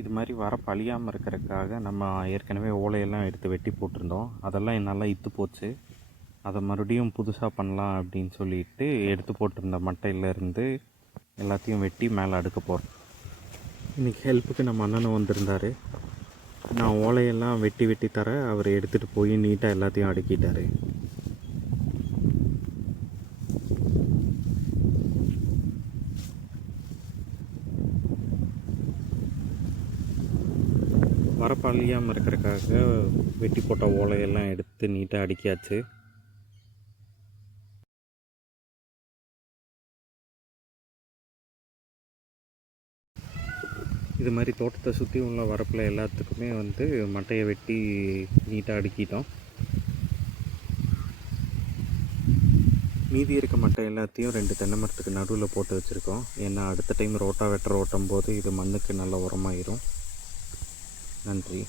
இது மாதிரி வரப்பு அழியாமல் இருக்கிறதுக்காக நம்ம ஏற்கனவே ஓலையெல்லாம் எடுத்து வெட்டி போட்டிருந்தோம். அதெல்லாம் நல்லா இத்து போச்சு. அதை மறுபடியும் புதுசாக பண்ணலாம் அப்படின்னு சொல்லிட்டு எடுத்து போட்டிருந்த மட்டையிலேருந்து எல்லாத்தையும் வெட்டி மேலே அடுக்க போகிறோம். இன்றைக்கி ஹெல்ப்புக்கு நம்ம அண்ணனும் வந்திருந்தார். நான் ஓலையெல்லாம் வெட்டி தர அவர் எடுத்துகிட்டு போய் நீட்டாக எல்லாத்தையும் அடுக்கிட்டார். வரப்பு அழியாமல் இருக்கிறதுக்காக வெட்டி போட்ட ஓலையெல்லாம் எடுத்து நீட்டாக அடுக்கியாச்சு. இது மாதிரி தோட்டத்தை சுற்றி உள்ள வரப்பில் எல்லாத்துக்குமே மட்டையை வெட்டி நீட்டாக அடுக்கிட்டோம். மீதி இருக்க மட்டை எல்லாத்தையும் 2 தென்னை மரத்துக்கு நடுவில் போட்டு வச்சுருக்கோம். ஏன்னா அடுத்த டைம் ரோட்டாவேட்டர் ஓட்டும் போது இது மண்ணுக்கு நல்ல உரமாயிரும். நன்றி.